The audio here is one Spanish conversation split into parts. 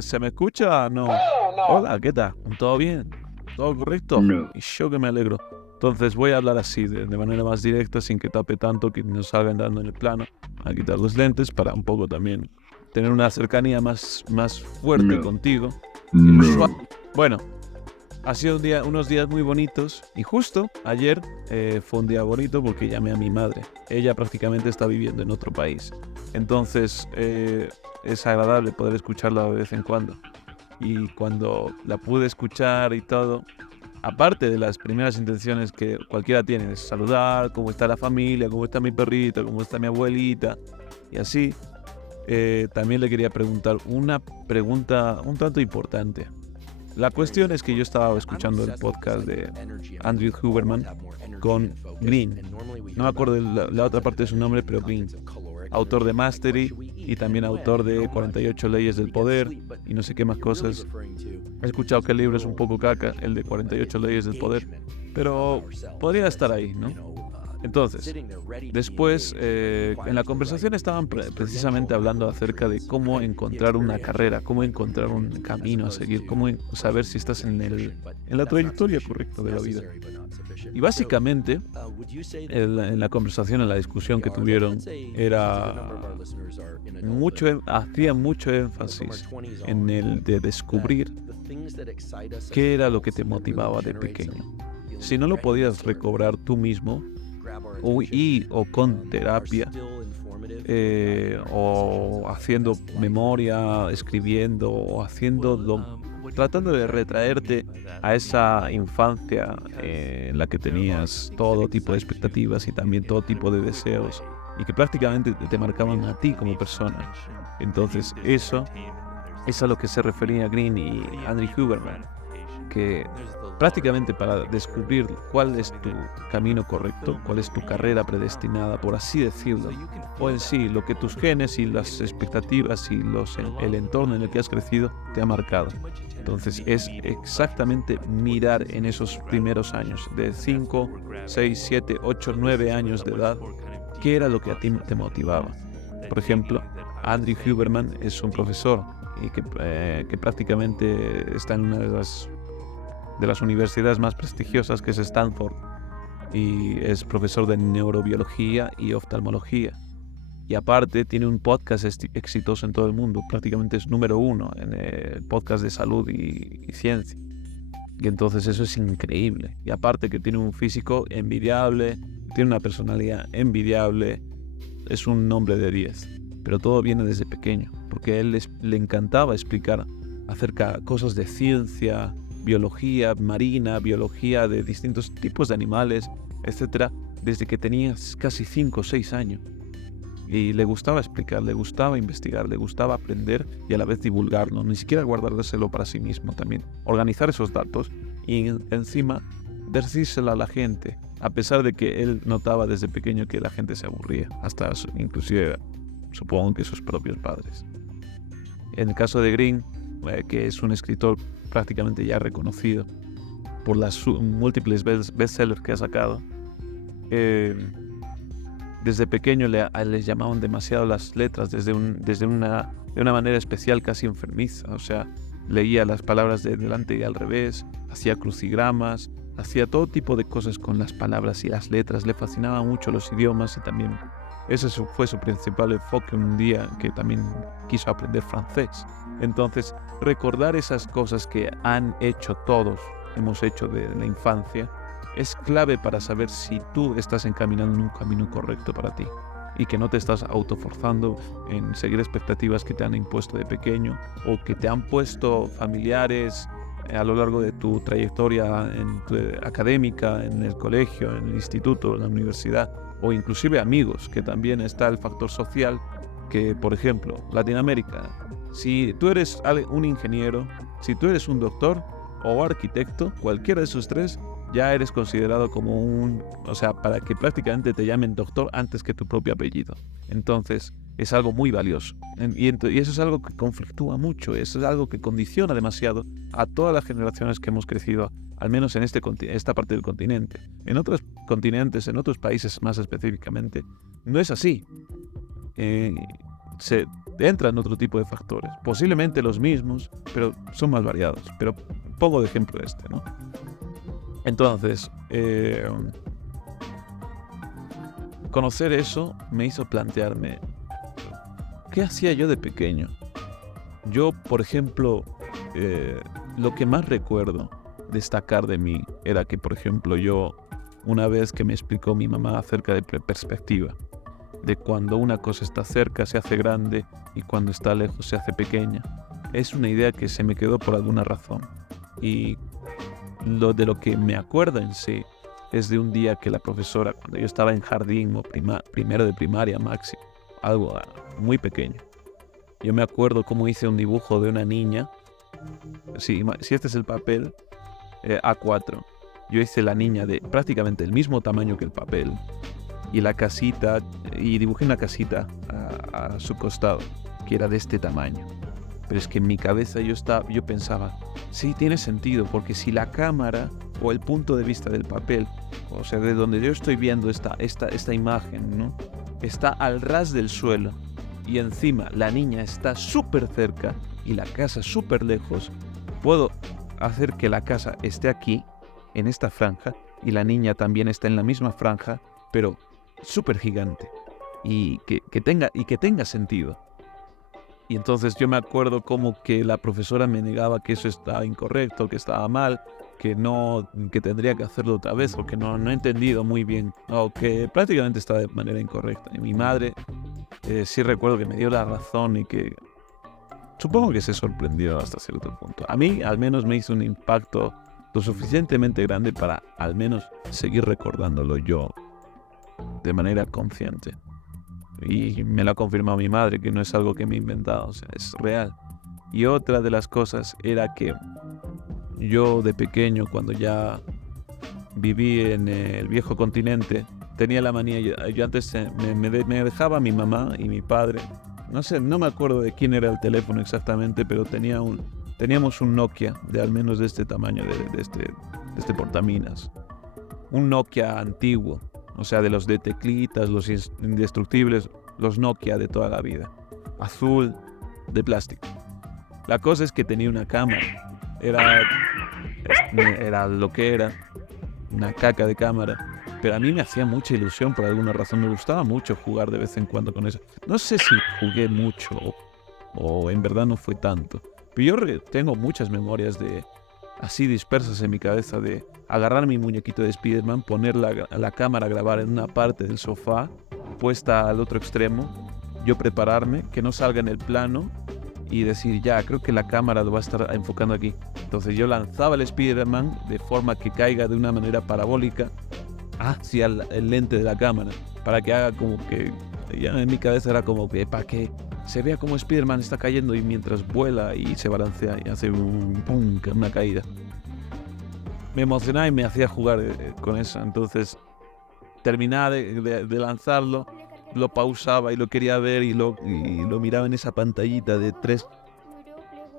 ¿Se me escucha? No. Hola, ¿qué tal? ¿Todo bien? ¿Todo correcto? No. Y yo que me alegro. Entonces voy a hablar así, de manera más directa, sin que tape tanto, que nos salgan dando en el plano. A quitar los lentes para un poco también tener una cercanía más fuerte No. contigo que lo No. usual. Bueno, ha sido unos días muy bonitos y justo ayer fue un día bonito porque llamé a mi madre. Ella prácticamente está viviendo en otro país. Entonces es agradable poder escucharla de vez en cuando. Y cuando la pude escuchar y todo, aparte de las primeras intenciones que cualquiera tiene, es saludar, cómo está la familia, cómo está mi perrita, cómo está mi abuelita y así, también le quería preguntar una pregunta un tanto importante. La cuestión es que yo estaba escuchando el podcast de Andrew Huberman con Green. No me acuerdo de la otra parte de su nombre, pero Green. Autor de Mastery y también autor de 48 leyes del poder y no sé qué más cosas. He escuchado que el libro es un poco caca, el de 48 leyes del poder, pero podría estar ahí, ¿no? Entonces, después, en la conversación estaban precisamente hablando acerca de cómo encontrar una carrera, cómo encontrar un camino a seguir, cómo saber si estás en la trayectoria correcta de la vida. Y básicamente, en la conversación, en la discusión que tuvieron, hacía mucho énfasis en el de descubrir qué era lo que te motivaba de pequeño. Si no lo podías recobrar tú mismo, o con terapia, o haciendo memoria, escribiendo, o tratando de retraerte a esa infancia en la que tenías todo tipo de expectativas y también todo tipo de deseos y que prácticamente te marcaban a ti como persona. Entonces eso es a lo que se refería Green y Andrew Huberman, que prácticamente para descubrir cuál es tu camino correcto, cuál es tu carrera predestinada, por así decirlo, o en sí lo que tus genes y las expectativas y el entorno en el que has crecido te ha marcado. Entonces es exactamente mirar en esos primeros años, de 5, 6, 7, 8, 9 años de edad, qué era lo que a ti te motivaba. Por ejemplo, Andrew Huberman es un profesor y que prácticamente está en una de las universidades más prestigiosas, que es Stanford, y es profesor de neurobiología y oftalmología. Y aparte tiene un podcast exitoso en todo el mundo, prácticamente es número 1 en el podcast de salud y ciencia. Y entonces eso es increíble. Y aparte que tiene un físico envidiable, tiene una personalidad envidiable, es un hombre de 10. Pero todo viene desde pequeño, porque a él le encantaba explicar acerca de cosas de ciencia, biología marina, biología de distintos tipos de animales, etcétera, desde que tenía casi 5 o 6 años. Y le gustaba explicar, le gustaba investigar, le gustaba aprender y a la vez divulgarlo, ni siquiera guardárselo para sí mismo también. Organizar esos datos y encima decírselo a la gente, a pesar de que él notaba desde pequeño que la gente se aburría, hasta inclusive supongo que sus propios padres. En el caso de Green, que es un escritor prácticamente ya reconocido por las múltiples bestsellers que ha sacado, desde pequeño les llamaban demasiado las letras, de una manera especial, casi enfermiza. O sea, leía las palabras de delante y al revés, hacía crucigramas, hacía todo tipo de cosas con las palabras y las letras. Le fascinaban mucho los idiomas y también ese fue su principal enfoque un día que también quiso aprender francés. Entonces, recordar esas cosas que hemos hecho de la infancia, es clave para saber si tú estás encaminando en un camino correcto para ti y que no te estás autoforzando en seguir expectativas que te han impuesto de pequeño o que te han puesto familiares a lo largo de tu trayectoria académica, en el colegio, en el instituto, en la universidad, o inclusive amigos, que también está el factor social, que por ejemplo, Latinoamérica, si tú eres un ingeniero, si tú eres un doctor o arquitecto, cualquiera de esos tres, ya eres considerado como para que prácticamente te llamen doctor antes que tu propio apellido. Entonces, es algo muy valioso. Y eso es algo que conflictúa mucho, eso es algo que condiciona demasiado a todas las generaciones que hemos crecido, al menos en esta parte del continente. En otros continentes, en otros países más específicamente, no es así. se entran otro tipo de factores, posiblemente los mismos, pero son más variados. Pero pongo de ejemplo este, ¿no? Entonces, conocer eso me hizo plantearme, ¿qué hacía yo de pequeño? Yo, por ejemplo, lo que más recuerdo destacar de mí era que, por ejemplo, una vez que me explicó mi mamá acerca de perspectiva, de cuando una cosa está cerca se hace grande y cuando está lejos se hace pequeña, es una idea que se me quedó por alguna razón. Y de lo que me acuerdo en sí es de un día que la profesora, cuando yo estaba en jardín o primero de primaria máximo, algo muy pequeño, yo me acuerdo cómo hice un dibujo de una niña. Si este es el papel A4, yo hice la niña de prácticamente el mismo tamaño que el papel y la casita, y dibujé una casita a su costado que era de este tamaño. Pero es que en mi cabeza yo pensaba, sí, tiene sentido, porque si la cámara o el punto de vista del papel, o sea, de donde yo estoy viendo esta imagen, ¿no?, está al ras del suelo y encima la niña está súper cerca y la casa súper lejos, puedo hacer que la casa esté aquí, en esta franja, y la niña también está en la misma franja, pero súper gigante, y que tenga sentido. Y entonces yo me acuerdo como que la profesora me negaba que eso estaba incorrecto, que estaba mal, que tendría que hacerlo otra vez, o que no he entendido muy bien, o que prácticamente estaba de manera incorrecta. Y mi madre sí recuerdo que me dio la razón y que supongo que se sorprendió hasta cierto punto. A mí al menos me hizo un impacto lo suficientemente grande para al menos seguir recordándolo yo de manera consciente. Y me lo ha confirmado mi madre, que no es algo que me he inventado, o sea, es real. Y otra de las cosas era que yo de pequeño, cuando ya viví en el viejo continente, tenía la manía, yo antes me dejaba mi mamá y mi padre, no sé, no me acuerdo de quién era el teléfono exactamente, pero teníamos un Nokia de al menos de este tamaño, de este portaminas. Un Nokia antiguo, o sea, de los de teclitas, los indestructibles, los Nokia de toda la vida. Azul, de plástico. La cosa es que tenía una cámara. Era lo que era, una caca de cámara. Pero a mí me hacía mucha ilusión por alguna razón. Me gustaba mucho jugar de vez en cuando con eso. No sé si jugué mucho o en verdad no fue tanto. Pero yo tengo muchas memorias así dispersas en mi cabeza de agarrar mi muñequito de Spider-Man, poner la cámara a grabar en una parte del sofá, puesta al otro extremo, yo prepararme, que no salga en el plano y decir, ya, creo que la cámara lo va a estar enfocando aquí. Entonces yo lanzaba el Spider-Man de forma que caiga de una manera parabólica hacia el lente de la cámara, para que haga como que, ya en mi cabeza era como que, para que se vea como Spider-Man está cayendo y mientras vuela y se balancea y hace una caída. Me emocionaba y me hacía jugar con eso. Entonces terminaba de lanzarlo, lo pausaba y lo quería ver y lo miraba en esa pantallita de 3.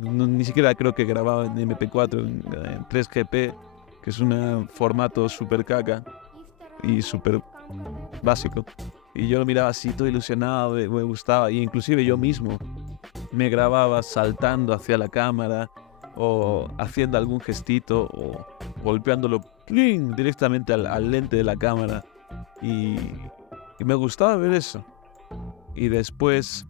Ni siquiera creo que grababa en MP4, en 3GP, que es un formato súper caca y súper básico. Y yo lo miraba así, todo ilusionado, me gustaba. Y inclusive yo mismo me grababa saltando hacia la cámara o haciendo algún gestito o golpeándolo ¡cling!, directamente al lente de la cámara. Y me gustaba ver eso. Y después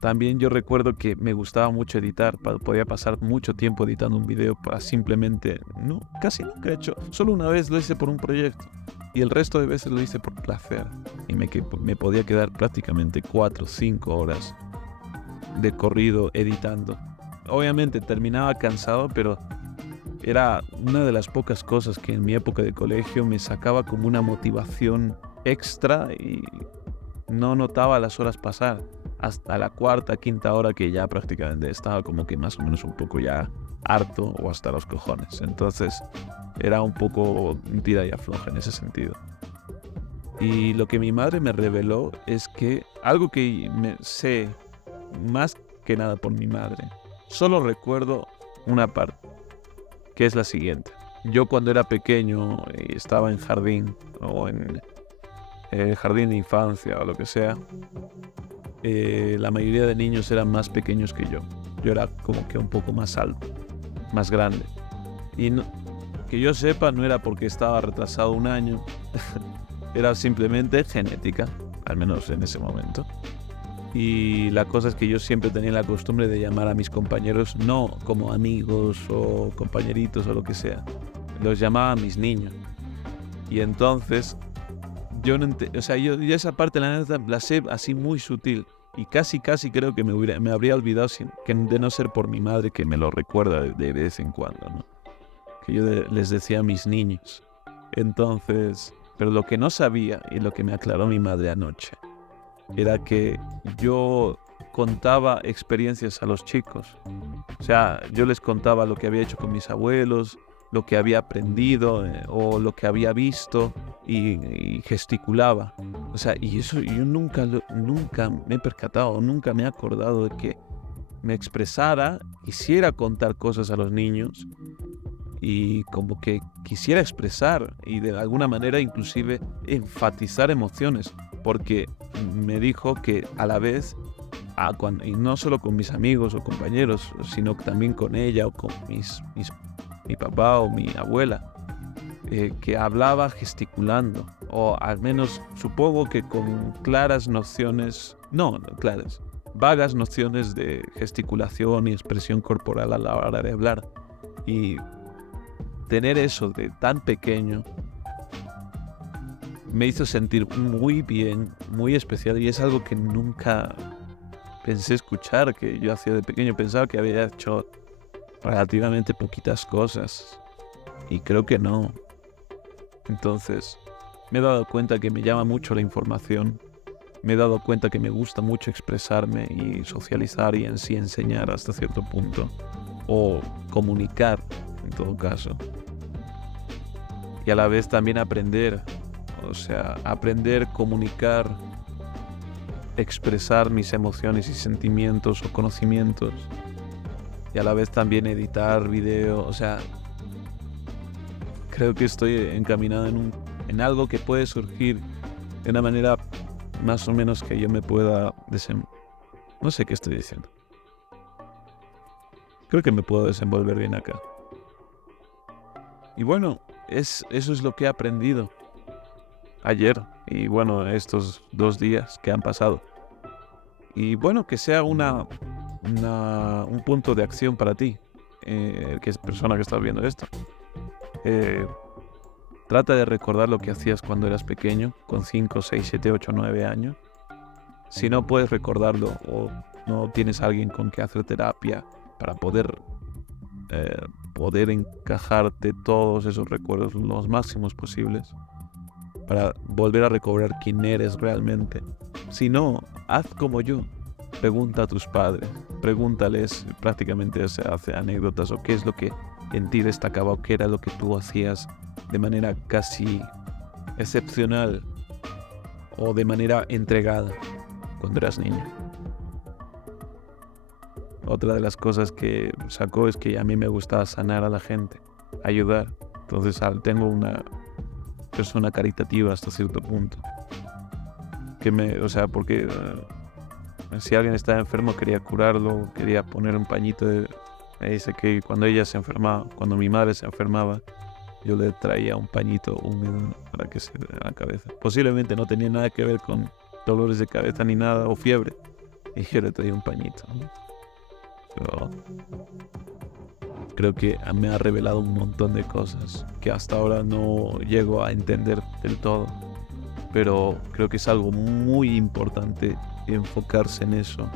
también yo recuerdo que me gustaba mucho editar. Podía pasar mucho tiempo editando un video para simplemente... No, casi nunca he hecho. Solo una vez lo hice por un proyecto. Y el resto de veces lo hice por placer. Y me podía quedar prácticamente 4 o 5 horas de corrido editando. Obviamente terminaba cansado, pero era una de las pocas cosas que en mi época de colegio me sacaba como una motivación extra y no notaba las horas pasar. Hasta la cuarta, quinta hora que ya prácticamente estaba como que más o menos un poco ya harto o hasta los cojones. Entonces era un poco tira y afloja en ese sentido. Y lo que mi madre me reveló es que algo que me sé más que nada por mi madre, solo recuerdo una parte, que es la siguiente. Yo cuando era pequeño y estaba en jardín o en jardín de infancia o lo que sea, la mayoría de niños eran más pequeños que yo. Yo era como que un poco más alto, más grande. Y que yo sepa, no era porque estaba retrasado un año, era simplemente genética, al menos en ese momento. Y la cosa es que yo siempre tenía la costumbre de llamar a mis compañeros no como amigos o compañeritos o lo que sea. Los llamaba mis niños. Y entonces yo no o sea, yo esa parte de la anécdota la sé así muy sutil. Y casi creo que me habría olvidado de no ser por mi madre, que me lo recuerda de vez en cuando, ¿no? Que yo les decía a mis niños. Entonces, pero lo que no sabía y lo que me aclaró mi madre anoche era que yo contaba experiencias a los chicos. O sea, yo les contaba lo que había hecho con mis abuelos, lo que había aprendido o lo que había visto y gesticulaba. O sea, y eso yo nunca me he percatado, nunca me he acordado de que me expresara, quisiera contar cosas a los niños y como que quisiera expresar y de alguna manera inclusive enfatizar emociones, porque me dijo que a la vez, y no solo con mis amigos o compañeros, sino también con ella o con mi papá o mi abuela, que hablaba gesticulando, o al menos supongo que con claras nociones, no claras, vagas nociones de gesticulación y expresión corporal a la hora de hablar. Y tener eso de tan pequeño me hizo sentir muy bien, muy especial, y es algo que nunca pensé escuchar, que yo hacía de pequeño. Pensaba que había hecho relativamente poquitas cosas y creo que no. Entonces me he dado cuenta que me llama mucho la información, me he dado cuenta que me gusta mucho expresarme y socializar y en sí enseñar hasta cierto punto, o comunicar en todo caso. Y a la vez también aprender, o sea, aprender, comunicar, expresar mis emociones y sentimientos o conocimientos. Y a la vez también editar video, o sea, creo que estoy encaminado en algo que puede surgir de una manera más o menos que yo me pueda no sé qué estoy diciendo. Creo que me puedo desenvolver bien acá. Y bueno, eso es lo que he aprendido ayer y bueno, estos 2 días que han pasado. Y bueno, que sea un punto de acción para ti, que es persona que estás viendo esto. Trata de recordar lo que hacías cuando eras pequeño, con 5, 6, 7, 8, 9 años. Si no puedes recordarlo o no tienes alguien con que hacer terapia para poder encajarte todos esos recuerdos los máximos posibles, para volver a recobrar quién eres realmente. Si no, haz como yo. Pregunta a tus padres, pregúntales, prácticamente se hace anécdotas o qué es lo que en ti destacaba o qué era lo que tú hacías de manera casi excepcional o de manera entregada cuando eras niño. Otra de las cosas que sacó es que a mí me gustaba sanar a la gente, ayudar. Entonces tengo una persona caritativa hasta cierto punto. O sea, porque si alguien estaba enfermo quería curarlo, quería poner un pañito me dice que cuando ella se enfermaba, cuando mi madre se enfermaba, yo le traía un pañito húmedo para que se dé la cabeza. Posiblemente no tenía nada que ver con dolores de cabeza ni nada, o fiebre, y yo le traía un pañito, ¿no? Pero creo que me ha revelado un montón de cosas que hasta ahora no llego a entender del todo, pero creo que es algo muy importante enfocarse en eso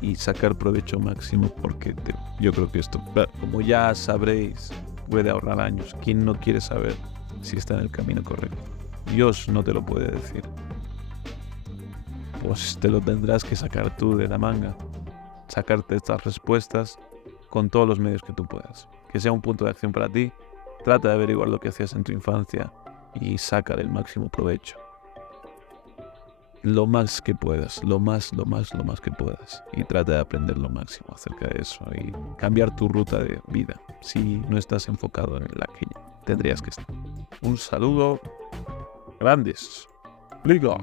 y sacar provecho máximo, porque yo creo que esto, como ya sabréis, puede ahorrar años. ¿Quién no quiere saber si está en el camino correcto? Dios no te lo puede decir. Pues te lo tendrás que sacar tú de la manga, sacarte estas respuestas con todos los medios que tú puedas. Que sea un punto de acción para ti. Trata de averiguar lo que hacías en tu infancia y saca el máximo provecho. Lo más que puedas, lo más que puedas. Y trata de aprender lo máximo acerca de eso y cambiar tu ruta de vida si no estás enfocado en la que tendrías que estar. Un saludo grandes. Liga.